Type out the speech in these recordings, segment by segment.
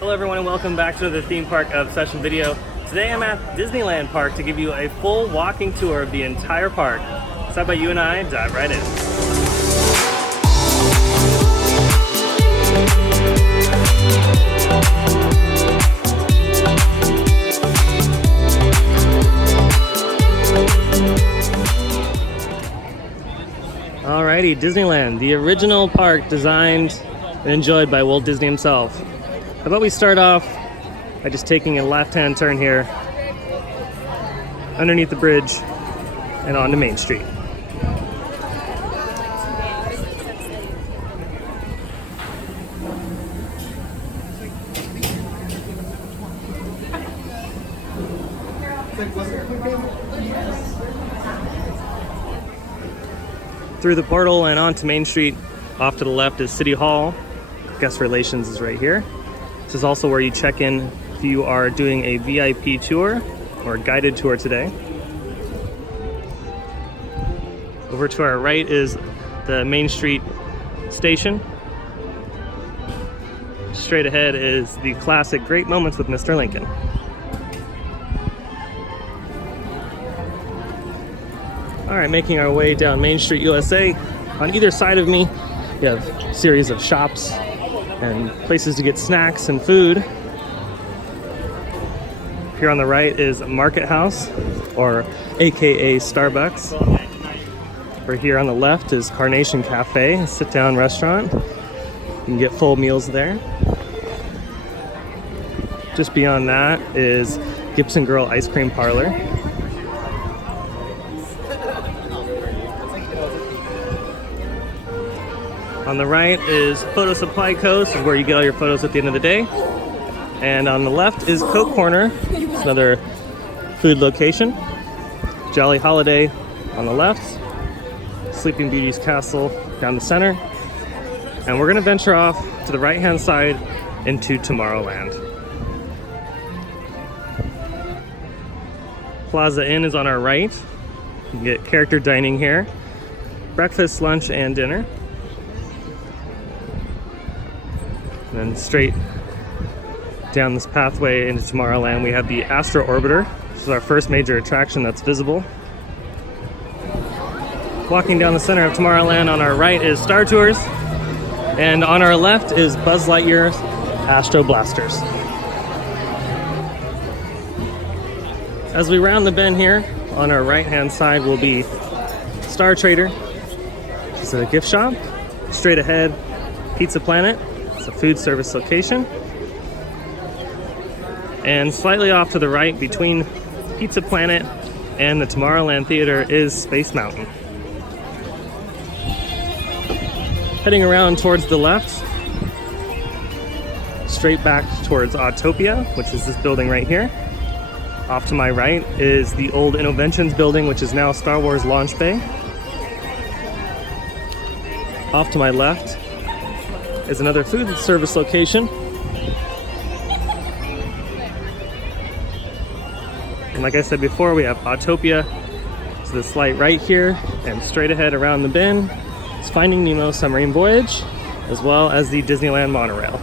Hello everyone and welcome back to the theme park obsession video. Today I'm at Disneyland Park to give you a full walking tour of the entire park. So how about you and I dive right in. Alrighty, Disneyland, the original park designed and enjoyed by Walt Disney himself. How about we start off by just taking a left-hand turn here, underneath the bridge, and onto Main Street. Through the portal and onto Main Street, off to the left is City Hall. Guest Relations is right here. This is also where you check in if you are doing a VIP tour or a guided tour today. Over to our right is the Main Street Station. Straight ahead is the classic Great Moments with Mr. Lincoln. All right, making our way down Main Street, USA. On either side of me, you have a series of shops and places to get snacks and food. Here on the right is Market House, or AKA Starbucks. Over here on the left is Carnation Cafe, a sit-down restaurant. You can get full meals there. Just beyond that is Gibson Girl Ice Cream Parlor. On the right is Photo Supply Co. This is where you get all your photos at the end of the day. And on the left is Pooh Corner. It's another food location. Jolly Holiday on the left. Sleeping Beauty's Castle down the center. And we're gonna venture off to the right-hand side into Tomorrowland. Plaza Inn is on our right. You can get character dining here. Breakfast, lunch, and dinner. And then straight down this pathway into Tomorrowland, we have the Astro Orbiter. This is our first major attraction that's visible. Walking down the center of Tomorrowland, on our right is Star Tours, and on our left is Buzz Lightyear's Astro Blasters. As we round the bend here, on our right-hand side will be Star Trader. It's a gift shop. Straight ahead, Pizza Planet. It's a food service location. And slightly off to the right, between Pizza Planet and the Tomorrowland Theater, is Space Mountain. Heading around towards the left, straight back towards Autopia, which is this building right here. Off to my right is the old Innoventions building, which is now Star Wars Launch Bay. Off to my left is another food service location. And like I said before, we have Autopia to this light right here, and straight ahead around the bend is Finding Nemo Submarine Voyage, as well as the Disneyland monorail.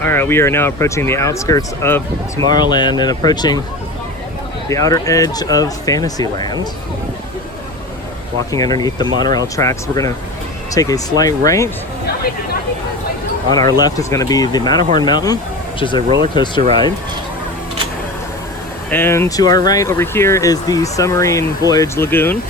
Alright, we are now approaching the outskirts of Tomorrowland and approaching the outer edge of Fantasyland. Walking underneath the monorail tracks, we're going to take a slight right. On our left is going to be the Matterhorn Mountain, which is a roller coaster ride. And to our right over here is the Submarine Voyage Lagoon.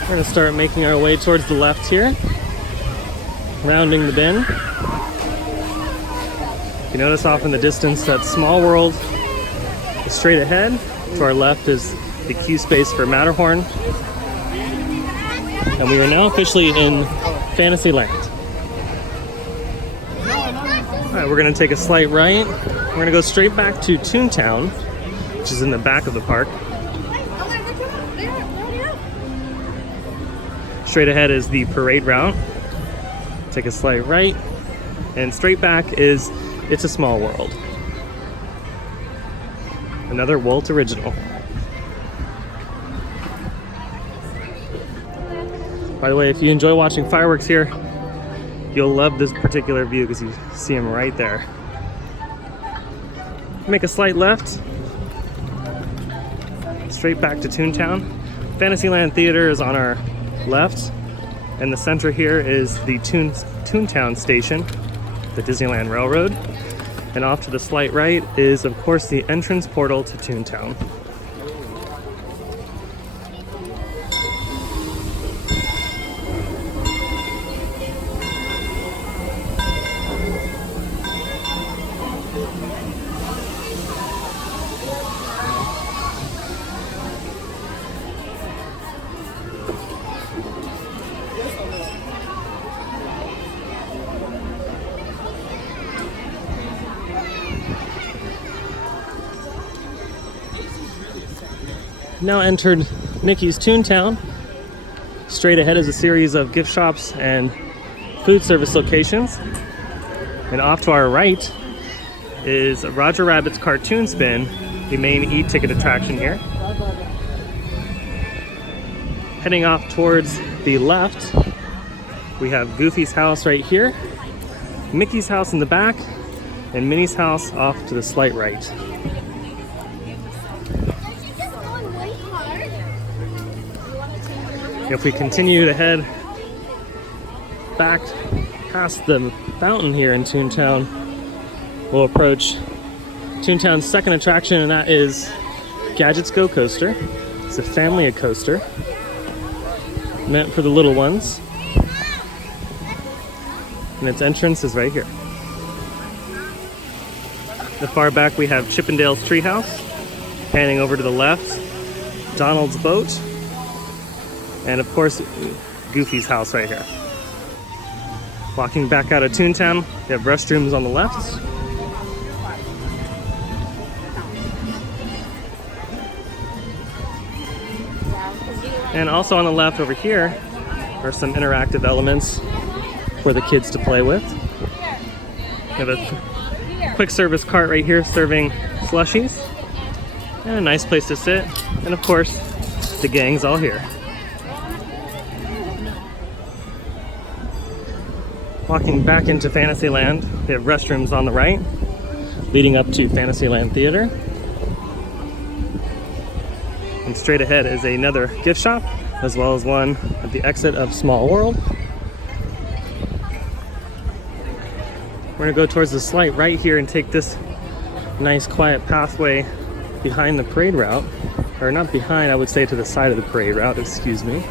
We're going to start making our way towards the left here, rounding the bend. You notice off in the distance that Small World is straight ahead. To our left is the queue space for Matterhorn. And we are now officially in Fantasyland. Alright, we're gonna take a slight right. We're gonna go straight back to Toontown, which is in the back of the park. Straight ahead is the parade route. Take a slight right, and straight back is It's a Small World. Another Walt original. By the way, if you enjoy watching fireworks here, you'll love this particular view because you see them right there. Make a slight left, straight back to Toontown. Fantasyland Theater is on our left, and the center here is the Toontown Station, the Disneyland Railroad. And off to the slight right is, of course, the entrance portal to Toontown. Now entered Mickey's Toontown. Straight ahead is a series of gift shops and food service locations. And off to our right is Roger Rabbit's Cartoon Spin, the main e-ticket attraction here. Heading off towards the left, we have Goofy's house right here, Mickey's house in the back, and Minnie's house off to the slight right. If we continue to head back past the fountain here in Toontown, we'll approach Toontown's second attraction, and that is Gadget's Go Coaster. It's a family coaster meant for the little ones, and its entrance is right here. The far back we have Chippendale's Treehouse. Panning over to the left, Donald's Boat. And of course, Goofy's house right here. Walking back out of Toontown, we have restrooms on the left. And also on the left over here are some interactive elements for the kids to play with. We have a quick service cart right here serving slushies. And a nice place to sit. And of course, the gang's all here. Walking back into Fantasyland, we have restrooms on the right, leading up to Fantasyland Theater. And straight ahead is another gift shop, as well as one at the exit of Small World. We're gonna go towards the slight right here and take this nice quiet pathway behind the parade route. Or not behind, I would say to the side of the parade route, excuse me.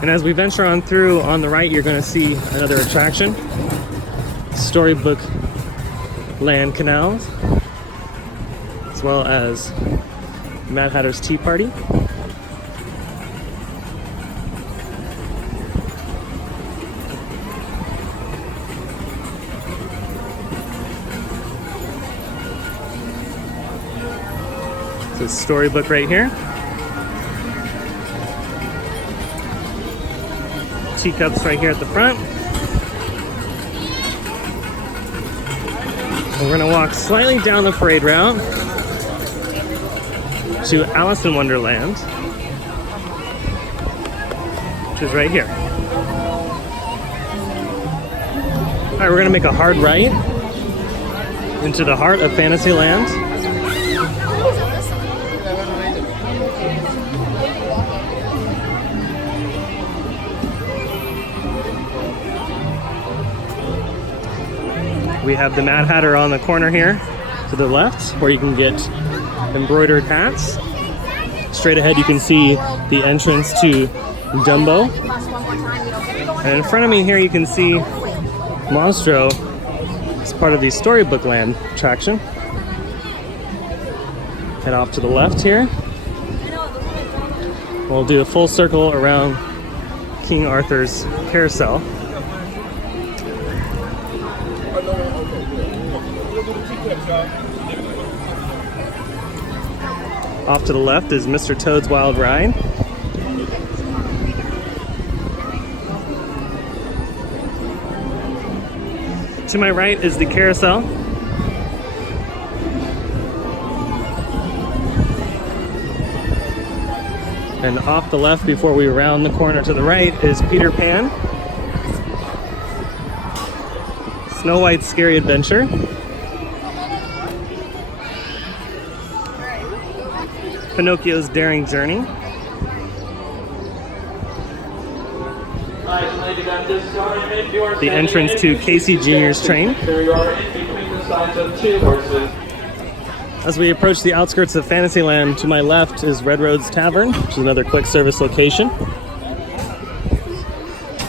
And as we venture on through, on the right, you're going to see another attraction, Storybook Land Canals, as well as Mad Hatter's Tea Party. So Storybook right here. Teacups right here at the front. We're gonna walk slightly down the parade route to Alice in Wonderland, which is right here. All right, we're gonna make a hard right into the heart of Fantasyland. We have the Mad Hatter on the corner here to the left, where you can get embroidered hats. Straight ahead you can see the entrance to Dumbo. And in front of me here you can see Monstro as part of the Storybook Land attraction. Head off to the left here. We'll do a full circle around King Arthur's carousel. Off to the left is Mr. Toad's Wild Ride. To my right is the carousel. And off the left, before we round the corner to the right, is Peter Pan, Snow White's Scary Adventure, Pinocchio's Daring Journey, the entrance to Casey Jr.'s train. As we approach the outskirts of Fantasyland, to my left is Red Rhodes Tavern, which is another quick service location.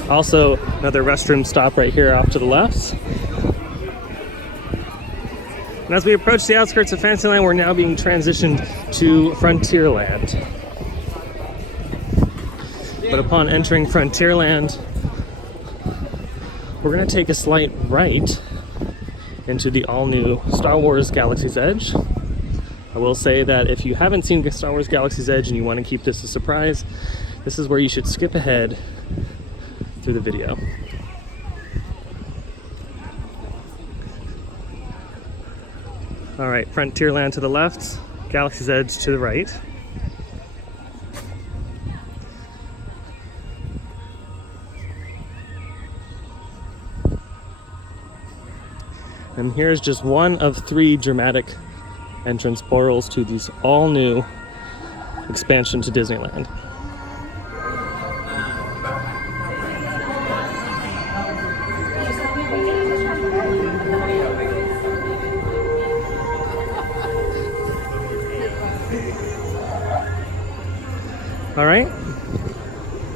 Also, another restroom stop right here off to the left. And as we approach the outskirts of Fantasyland, we're now being transitioned to Frontierland. But upon entering Frontierland, we're going to take a slight right into the all-new Star Wars Galaxy's Edge. I will say that if you haven't seen Star Wars Galaxy's Edge and you want to keep this a surprise, this is where you should skip ahead through the video. All right, Frontierland to the left, Galaxy's Edge to the right. And here's just one of 3 dramatic entrance portals to this all-new expansion to Disneyland. All right,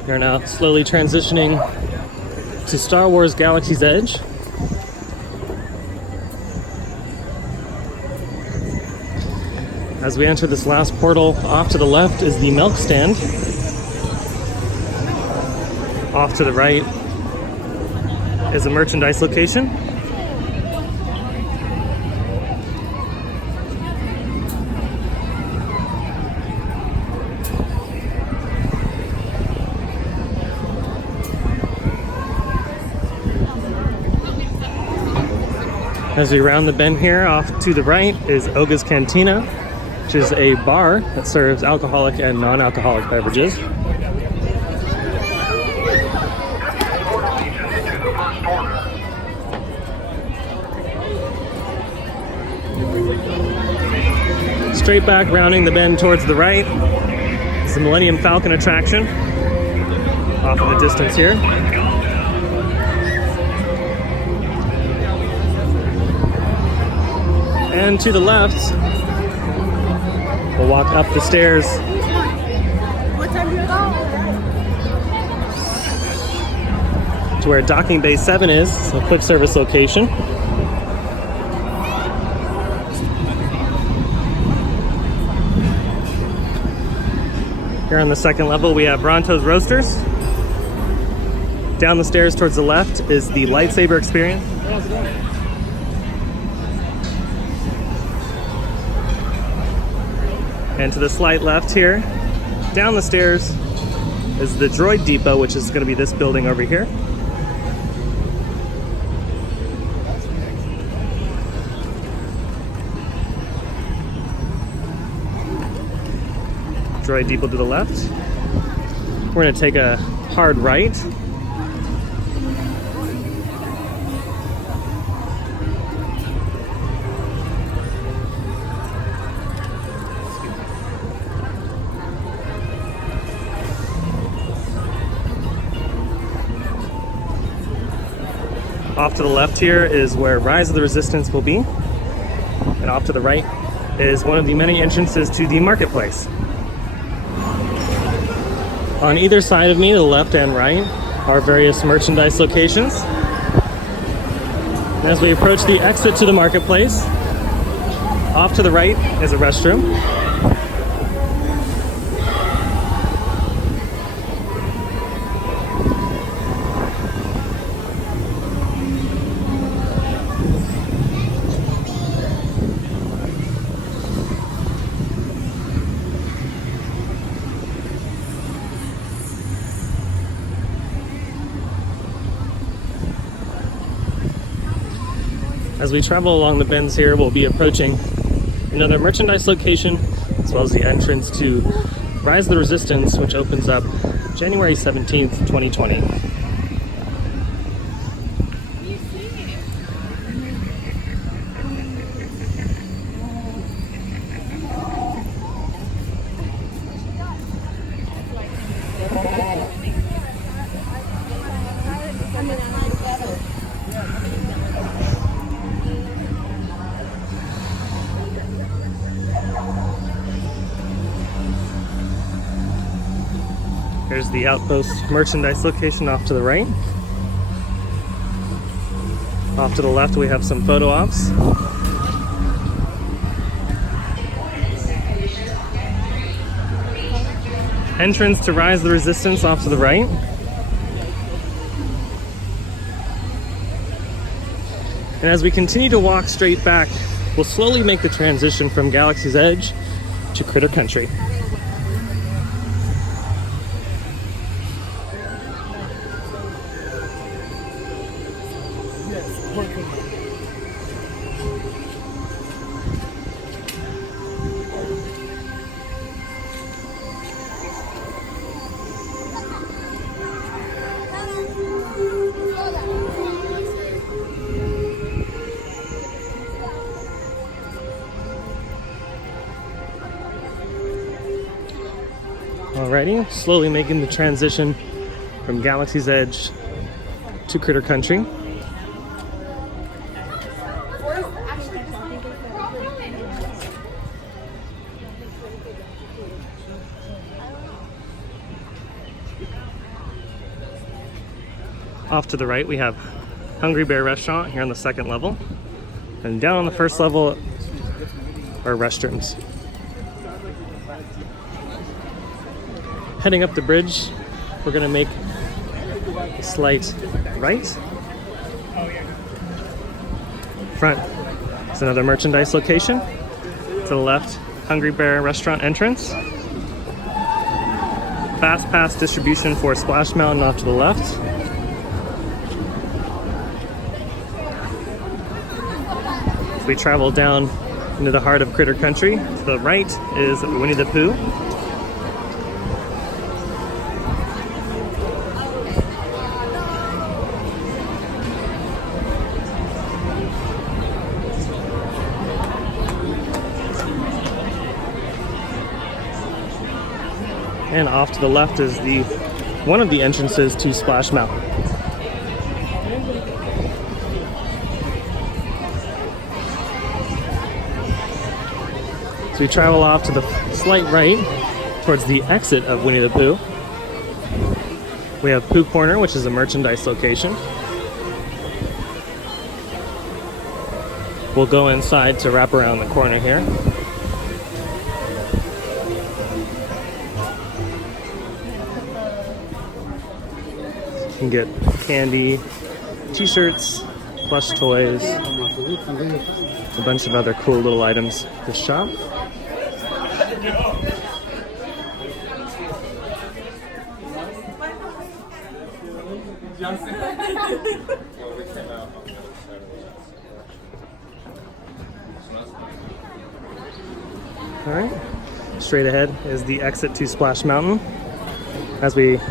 we're now slowly transitioning to Star Wars Galaxy's Edge. As we enter this last portal, off to the left is the milk stand. Off to the right is a merchandise location. As we round the bend here, off to the right is Oga's Cantina, which is a bar that serves alcoholic and non-alcoholic beverages. Straight back, rounding the bend towards the right, is the Millennium Falcon attraction, off in the distance here. And to the left, we'll walk up the stairs to where Docking Bay 7 is, a quick service location. Here on the second level, we have Bronto's Roasters. Down the stairs towards the left is the Lightsaber Experience. And to the slight left here, down the stairs, is the Droid Depot, which is going to be this building over here. Droid Depot to the left. We're going to take a hard right. Off to the left here is where Rise of the Resistance will be. And off to the right is one of the many entrances to the marketplace. On either side of me, to the left and right, are various merchandise locations. And as we approach the exit to the marketplace, off to the right is a restroom. As we travel along the bends here, we'll be approaching another merchandise location, as well as the entrance to Rise of the Resistance, which opens up January 17th, 2020. Here's the Outpost merchandise location off to the right. Off to the left, we have some photo ops. Entrance to Rise of the Resistance off to the right. And as we continue to walk straight back, we'll slowly make the transition from Galaxy's Edge to Critter Country. Alrighty, slowly making the transition from Galaxy's Edge to Critter Country. Off to the right, we have Hungry Bear Restaurant here on the second level. And down on the first level are restrooms. Heading up the bridge, we're going to make a slight right. Front is another merchandise location. To the left, Hungry Bear Restaurant entrance. Fast Pass distribution for Splash Mountain off to the left. As we travel down into the heart of Critter Country, to the right is Winnie the Pooh. And off to the left is one of the entrances to Splash Mountain. So we travel off to the slight right towards the exit of Winnie the Pooh. We have Pooh Corner, which is a merchandise location. We'll go inside to wrap around the corner here. You can get candy, t-shirts, plush toys, a bunch of other cool little items to shop. All right, straight ahead is the exit to Splash Mountain. As we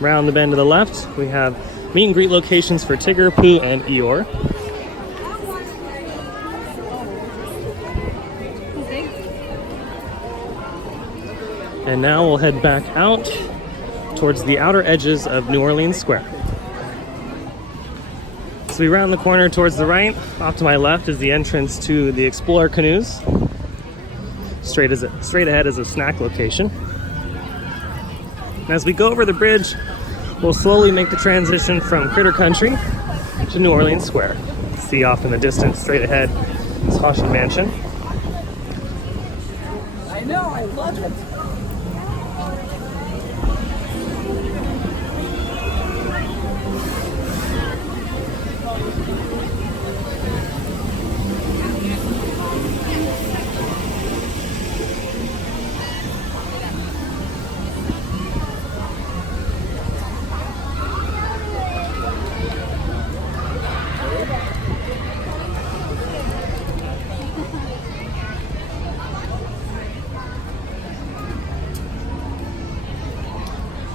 round the bend to the left, we have meet and greet locations for Tigger, Pooh, and Eeyore. And now we'll head back out towards the outer edges of New Orleans Square. So we round the corner towards the right. Off to my left is the entrance to the Explorer Canoes. Straight ahead is a snack location. And as we go over the bridge, we'll slowly make the transition from Critter Country to New Orleans Square. See off in the distance, straight ahead, is Horseshoe Mansion. I know, I love it.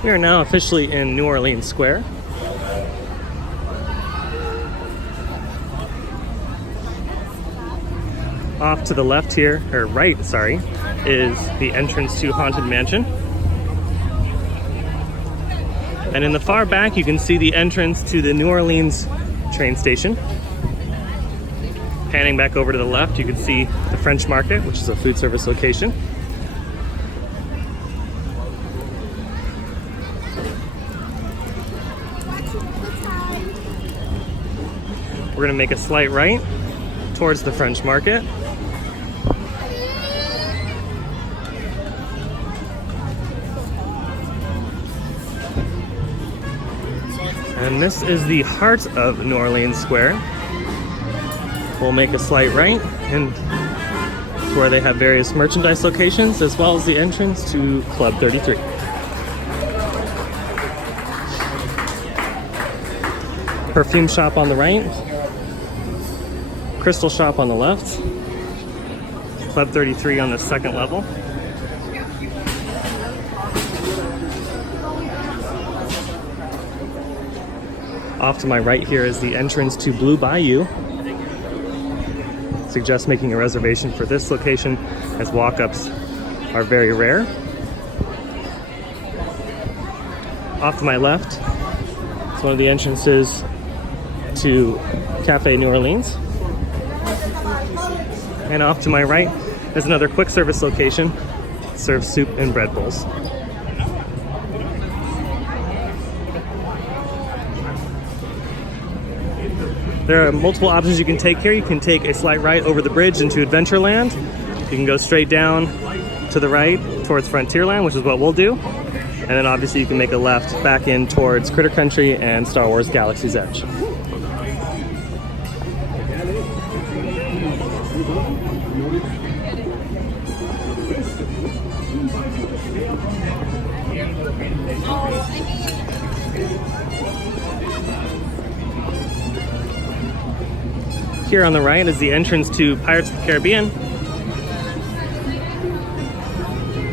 We are now officially in New Orleans Square. Off to the left here, or right, sorry, is the entrance to Haunted Mansion. And in the far back, you can see the entrance to the New Orleans train station. Panning back over to the left, you can see the French Market, which is a food service location. We're going to make a slight right towards the French Market. And this is the heart of New Orleans Square. We'll make a slight right, and it's where they have various merchandise locations, as well as the entrance to Club 33. Perfume shop on the right, crystal shop on the left, Club 33 on the second level. Off to my right here is the entrance to Blue Bayou. Suggest making a reservation for this location, as walk-ups are very rare. Off to my left, it's one of the entrances to Cafe New Orleans. And off to my right is another quick service location, serves soup and bread bowls. There are multiple options you can take here. You can take a slight right over the bridge into Adventureland. You can go straight down to the right towards Frontierland, which is what we'll do. And then obviously you can make a left back in towards Critter Country and Star Wars Galaxy's Edge. Here on the right is the entrance to Pirates of the Caribbean.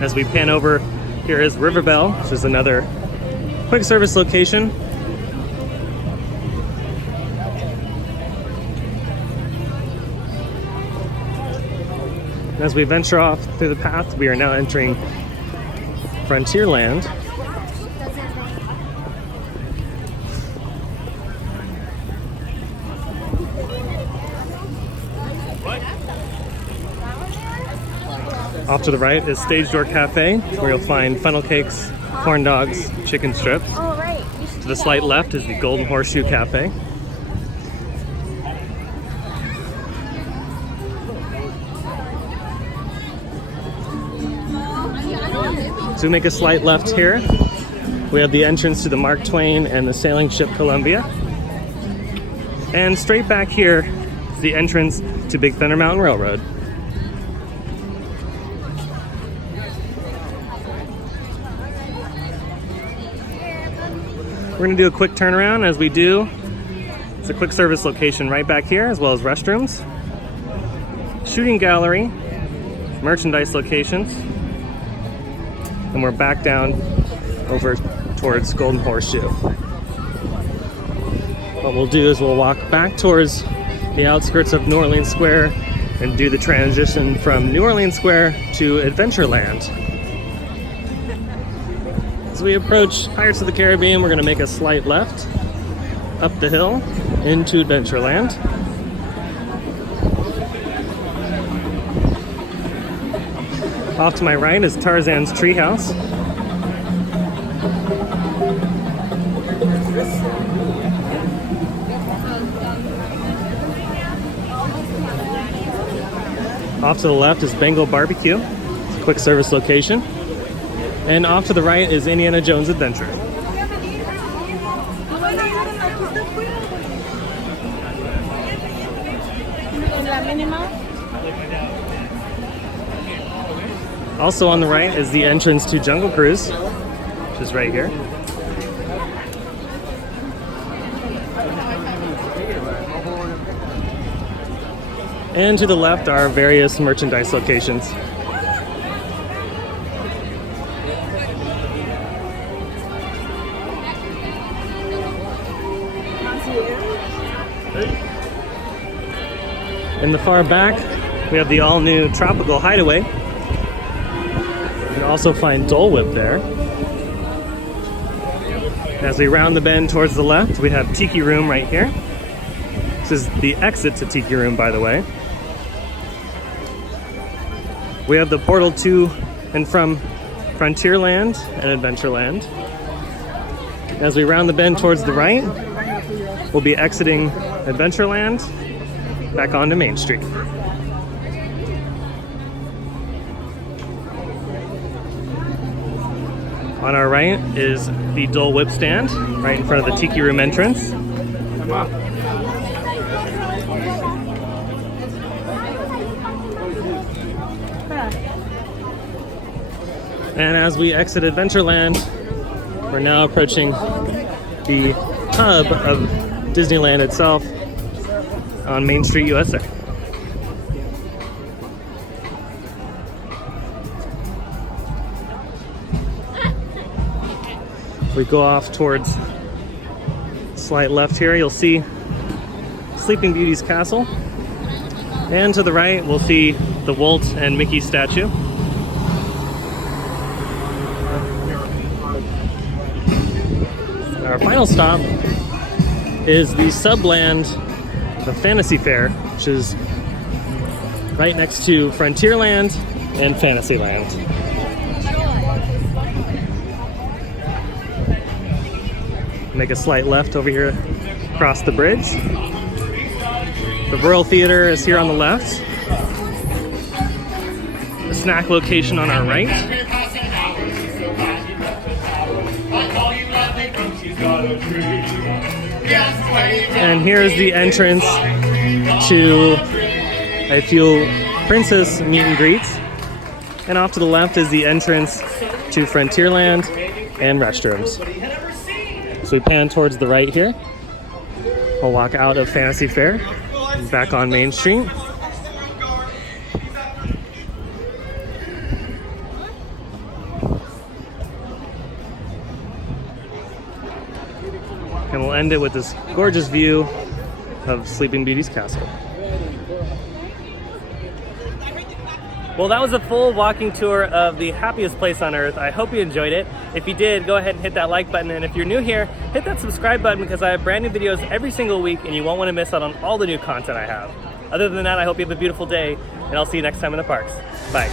As we pan over, here is Riverbell, which is another quick service location. As we venture off through the path, we are now entering Frontierland. Off to the right is Stage Door Cafe, where you'll find funnel cakes, corn dogs, chicken strips. To the slight left is the Golden Horseshoe Cafe. So we make a slight left here. We have the entrance to the Mark Twain and the sailing ship Columbia. And straight back here is the entrance to Big Thunder Mountain Railroad. We're going to do a quick turnaround. As we do, it's a quick service location right back here, as well as restrooms, shooting gallery, merchandise locations, and we're back down over towards Golden Horseshoe. What we'll do is we'll walk back towards the outskirts of New Orleans Square and do the transition from New Orleans Square to Adventureland. As we approach Pirates of the Caribbean, we're going to make a slight left up the hill into Adventureland. Off to my right is Tarzan's Treehouse. Off to the left is Bengal Barbecue. It's a quick service location. And off to the right is Indiana Jones Adventure. Also on the right is the entrance to Jungle Cruise, which is right here. And to the left are various merchandise locations. In the far back, we have the all-new Tropical Hideaway. You can also find Dole Whip there. As we round the bend towards the left, we have Tiki Room right here. This is the exit to Tiki Room, by the way. We have the portal to and from Frontierland and Adventureland. As we round the bend towards the right, we'll be exiting Adventureland back onto Main Street. On our right is the Dole Whip stand, right in front of the Tiki Room entrance. And as we exit Adventureland, we're now approaching the hub of Disneyland itself on Main Street, USA. If we go off towards slight left here, you'll see Sleeping Beauty's castle. And to the right, we'll see the Walt and Mickey statue. Our final stop is the Subland, the Fantasy Fair, which is right next to Frontierland and Fantasyland. Make a slight left over here across the bridge. The Royal Theater is here on the left. The snack location on our right. And here's the entrance to a few Princess meet and greets. And off to the left is the entrance to Frontierland and restrooms. So we pan towards the right here. We'll walk out of Fantasy Fair and back on Main Street. And we'll end it with this gorgeous view of Sleeping Beauty's castle. Well, that was a full walking tour of the happiest place on earth. I hope you enjoyed it. If you did, go ahead and hit that like button. And if you're new here, hit that subscribe button because I have brand new videos every single week and you won't want to miss out on all the new content I have. Other than that, I hope you have a beautiful day and I'll see you next time in the parks. Bye.